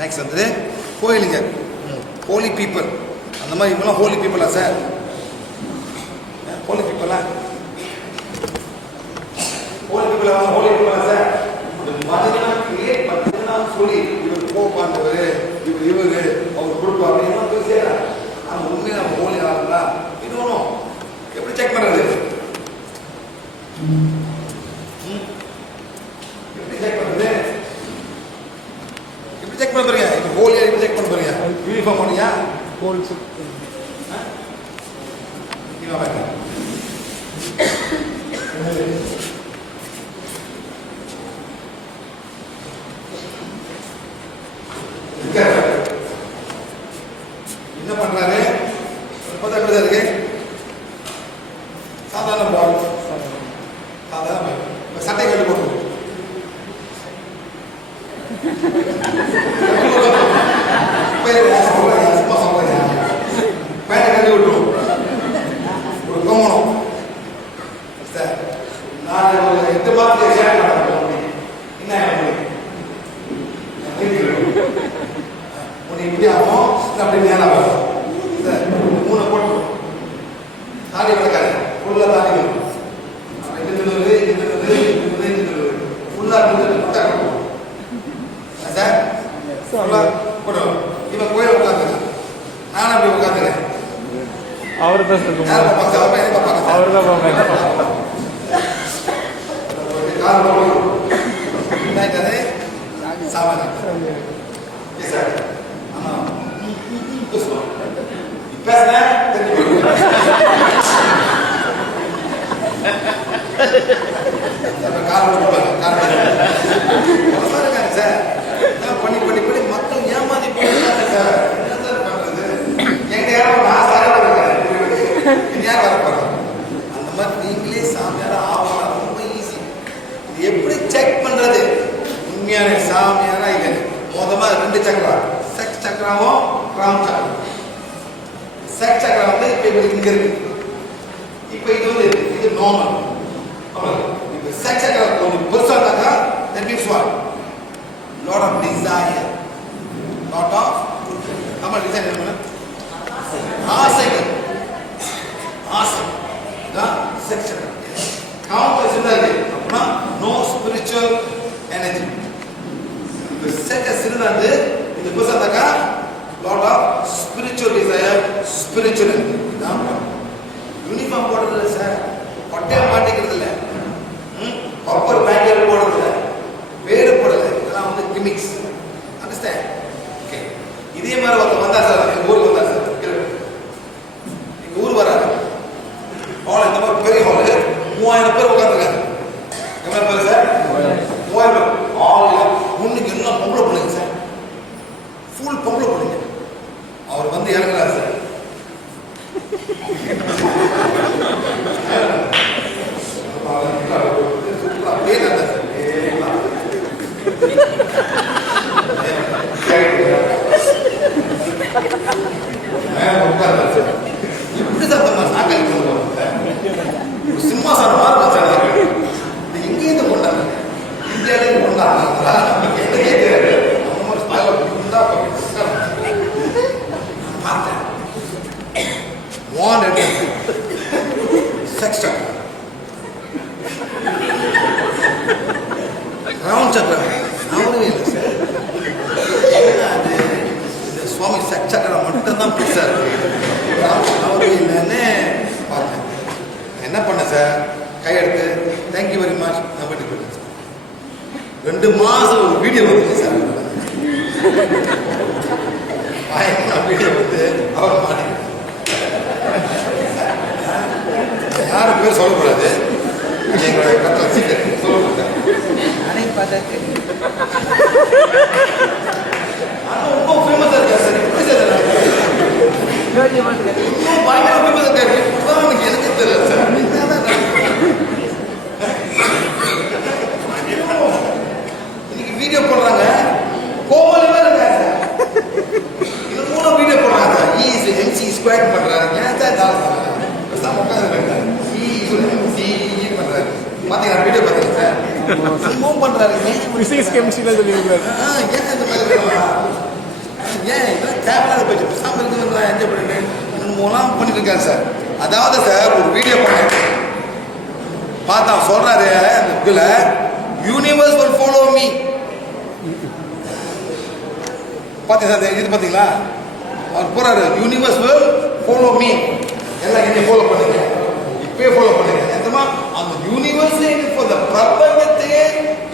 Next வந்து கோயிலுங்க, Holi people. அந்த மாதிரி இவங்களாம் ஹோலி பீப்புளா சார்? ஹோலி பீப்புளா? ஹோலி பீப்புளா? ஹோலி பீப்புளா சார்? மதெல்லாம் கிரியேட் பண்ணா சொல்லி இவர் போப்பாண்டவர், இவர் அவர் கொடுப்பாரு எல்லாம் போய் சேர. ஆனால் உண்மையாக நம்ம ஹோலி ஆகுங்களா இது ஒன்றும் எப்படி செக் பண்ணுறது? எப்படி செக் பண்ணுறது? எப்படி செக் பண்ண போறீங்க? இப்போ ஹோலியா எப்படி செக் பண்ண போறீங்க? யூனிஃபார்ம் பண்ணியா? ஹோல் செக் என்ன பண்றாரு? எப்படி இருக்கு? சாதாரண பால், சாதாரண சட்டை கட்டு போட்டு சும்மா சொல்றேன், பேட்டை கட்டி விட்டுரும் ஒரு கோமணம் சார். நான் ஒரு 8 மாதத்துக்கு ஷேர் பண்ணுறேன். என்ன உனக்கு இப்படி ஆகும், அப்படி நேரம் ஆகும் சார். 3 போட்டு தாடி வளர்க்காரு, ஃபுல்லாக தாடி வரும். ஃபுல்லாக சார் ஃபுல்லாக போட்டோம். இப்போ கோயில் உட்காந்துங்க, நானும் அப்படி உட்காந்துங்க. அவர் தான் அவர் தான் சாமான் சார். பண்ணி பண்ணி பண்ணி மக்கள் ஏமாதி போறாங்க சார். என்ன சார் பண்றது? எங்க யாரும் நான் சார் யார் வர போறாங்க? அந்த மாதிரி நீங்களே சாமியார ஆகலாம். ரொம்ப ஈஸி. இது எப்படி செக் பண்றது உண்மையான சாமியாரா இல்லை? மொதமா 2 சக்கரம், செக்ஸ் சக்கராவும் ராம் சக்கரம். செக்ஸ் சக்கரம் வந்து இப்ப இங்க இருக்கு. இப்ப இது வந்து இது நார்மல். இப்ப செக்ஸ் சக்கரம் கொஞ்சம் பெருசா இருந்தாக்கா that means what? Lot of desire, lot of நம்ம டிசைன் என்ன? ஆசைகள், ஆசை தான் செக்ஸ் சக்கரம். காம்பஸ் இருக்கு அப்படின்னா நோ ஸ்பிரிச்சுவல் எனர்ஜி. இந்த செக்ஸ் சின்னது இந்த பெருசா இருந்தாக்கா lot of spiritual desire, spiritual energy. Uniform போடுறது சார், பட்டையை மாட்டிக்கிறது இல்லை, பப்பர் பேக்கர் போடுறது இல்லை, வேறு போடலை. இதெல்லாம் வந்து கிமிக்ஸ். அண்டர்ஸ்டாண்ட்? ஓகே. இதே மாதிரி ஒருத்தர் வந்தா சார், எங்கள் ஊருக்கு வந்தா சார், எங்கள் ஊர் வராது ஹால், இந்த மாதிரி பெரிய ஹாலு, 3000 பேர் உட்காந்துருக்காங்க. எவ்வளோ பேர் சார்? 3000 பேர். ஹாலில் முன்னுக்கு எல்லாம் பொம்பளை பிள்ளைங்க சார், ஃபுல் பொம்பளை பிள்ளைங்க. அவர் வந்து இறங்குறாரு சார். அப்படியே நடந்தா சார் இப்படி தான் சாக்கல் சிம்மாசனம் மாதிரி சார். எங்கேயிருந்து கொண்டாங்க? இந்தியாவிலேருந்து கொண்டாடுறாங்களா? என்னையே தெரியாது. செக்ஸ் சக்கரம், ரவுண்ட் சக்கரம் அவருமே இல்லை சார். இந்த சுவாமி செக்ஸ் சக்கரம் மட்டும்தான் பெருசா இருக்கு. அவரு இல்லைன்னு பார்த்தேன். என்ன பண்ண சார்? கையெடுத்து தேங்க்யூ வெரி மச் நான் வீட்டுக்கு போயிட்டேன் சார். 2 மாசம் ஒரு வீடியோ வந்துச்சு சார். வீடியோ வந்து அவர் மாட்டி யாரும் பேர் சொல்லக்கூடாது, எங்களுடைய கத்தல் சீக்கிரம் சொல்லக்கூடாது. ரொம்ப ஃபேமஸா இருக்கா சார்? எப்படி சார் பயங்கர ஃபேமஸா இருக்காரு? எனக்கு தெரியல சார். இன்னைக்கு வீடியோ போடுறாங்க, கோவலமே இருக்காரு சார். இன்னும் 3 வீடியோ போடுறாங்க. MC ஸ்கொயர் பண்றாங்க. ஏன் சார் உட்காந்து பண்றாரு? பாத்தீங்களா வீடியோ? பாத்தீங்களா சார்? பண்றாரு. பிசிக்ஸ் கெமிஸ்ட்ரியில சொல்லியிருக்காரு. ஏன் இந்த மாதிரி தேவையில்லாத போயிடுச்சு சாமி இருக்கு என்ஜாய் பண்ணிட்டு மூலம் பண்ணிட்டு இருக்காரு சார். அதாவது சார் ஒரு வீடியோ பண்ணேன் பார்த்தா சொல்றாரு அந்த புக்கில் யூனிவர்ஸ் will follow me. பார்த்தீங்களா இது பார்த்தீங்களா அவர் போறாரு யூனிவர்ஸ் will follow me. எல்லாம் என்னை ஃபாலோ பண்ணுங்க இப்பயே ஃபாலோ பண்ணுங்க எந்தமா அந்த யூனிவர்ஸ் இந்த பிரபஞ்சத்தையே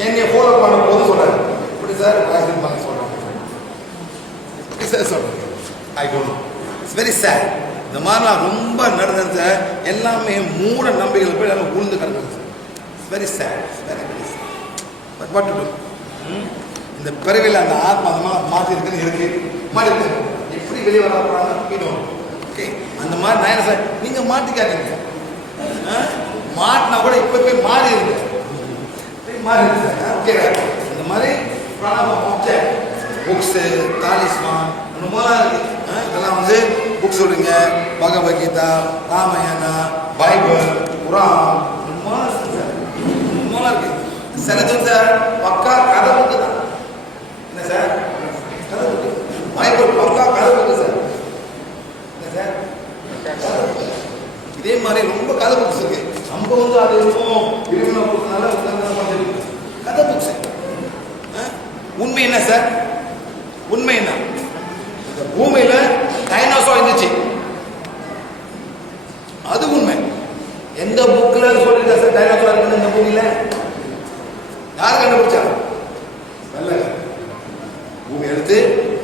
என்னை ஃபாலோ பண்ண போது சொல்றாரு. இப்படி சார் சொல்றாங்க சார் சொல்றேன் I don't know it's very sad. இந்த மாதிரிலாம் ரொம்ப நடந்தது சார். எல்லாமே மூட நம்பிக்கைகள் போய் எல்லாம் உளுந்து கிடக்குது sir. It's very sad very very sad. But what to to இந்த பிறவியில் அந்த ஆத்மா அந்த மாதிரி மாற்றி இருக்குன்னு இருக்கு மாறி இருக்கு எப்படி வெளியே வர போறாங்க ஓகே அந்த மாதிரி நான் என்ன சார் நீங்க மாட்டிக்காதீங்க மாட்டினா கூட இப்போ போய் மாறி இருக்கு மாறி இருக்கு சார் ஓகே இந்த மாதிரி புக்ஸு தாலிஸ்மான் இந்த மாதிரிலாம் இருக்கு. இதெல்லாம் வந்து புக்ஸ் சொல்லுங்க பகவத்கீதா ராமாயணா பைபிள் குரான் இந்த மாதிரி இருக்கு சார் இந்த மாதிரி இருக்கு. சிலது சார் பக்கா கதை புக்கு தான் என்ன சார் கதை புக்கு பைபிள் பக்கா கதை புக்கு சார் என்ன சார் இதே மாதிரி ரொம்ப கதை புக்ஸ் இருக்கு. நம்ம வந்து அது இருக்கும் விரும்பின புக்ஸ்னால கதை புக்ஸ். உண்மை என்ன சார் உண்மை என்ன இந்த பூமியில டைனோசார் இருந்துச்சு அது உண்மை. எந்த புக்ல சொல்லிருக்கா சார் டைனோசார் இருக்குன்னு இந்த பூமியில யார் கண்டுபிடிச்சாங்க பூமி எடுத்து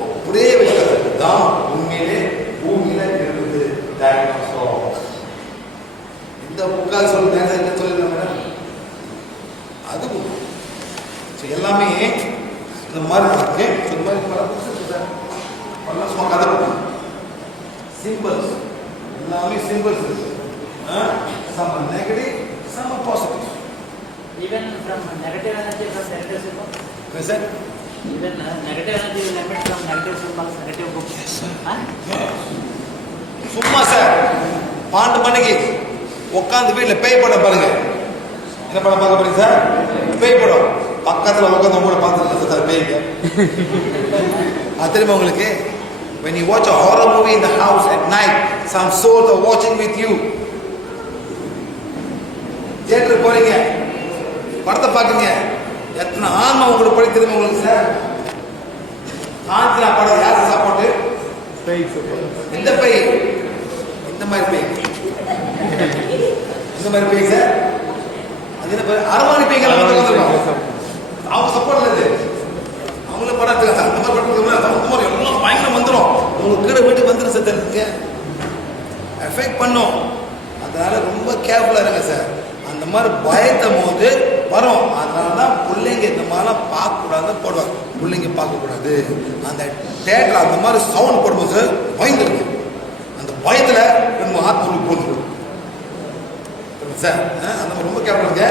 அப்படியே வச்சுக்கிறது தான் உண்மையிலே பூமியில இருக்குது டைனோசார். இந்த புக்கால் சொல்லுங்க என்ன சொல்லிருக்காங்க அது எல்லாமே இந்த மாதிரி இருக்கு. இந்த மாதிரி பல புக்ஸ் இருக்கு சார். பல சும்மா கதை புக்கு சிம்பிள்ஸ் எல்லாமே சிம்பிள்ஸ் இருக்கு. some are negative some are positive. Even from negative energy from negative symbol. Yes sir. Even negative energy will emit from negative symbols, negative books. Yes sir. சும்மா sir 12 மணிக்கு உட்காந்து வீட்டில் பேய் படம் பாருங்க. என்ன படம் பார்க்க போறீங்க சார்? பேய் படம். பக்கத்தில் உட்காந்து உங்களோட பார்த்துருக்கேன் சார் பேய்ங்க. அது தெரியுமா உங்களுக்கு? When you watch a horror movie in the house at night, some souls are watching with you. தியேட்டருக்கு போறீங்க படத்தை பார்க்குறீங்க எத்தனை ஆன்மா உங்களுக்கு படி தெரியுமா உங்களுக்கு சார்? காஞ்சிரா படம் யார் சாப்பாடு? எந்த பேய்? இந்த மாதிரி பேய் இந்த மாதிரி பேய் சார். அது என்ன பேர்? அரவாணி பேய்கள் அவங்க சப்போர்ட்ல இது அவங்கள படத்துக்கு அந்த மாதிரி படத்துக்கு அந்த மாதிரி எல்லாம் பயங்கரம் வந்துடும் உங்களுக்கு கீழே வீட்டுக்கு வந்துடும் சார். தெரிஞ்சுக்க எஃபெக்ட் பண்ணும். அதனால ரொம்ப கேர்ஃபுல்லாக இருங்க சார். அந்த மாதிரி பயத்தும் போது வரும். அதனால தான் பிள்ளைங்க இந்த மாதிரிலாம் பார்க்கக்கூடாதுன்னு போடுவாங்க. பிள்ளைங்க பார்க்கக்கூடாது அந்த தேட்டர் அந்த மாதிரி சவுண்ட் போடும்போது சார் பயந்துருக்கு. அந்த பயத்தில் நம்ம ஆத்மா போட்டுருக்கோம் சார். அந்த மாதிரி ரொம்ப கேர்ஃபுல்லாக இருங்க.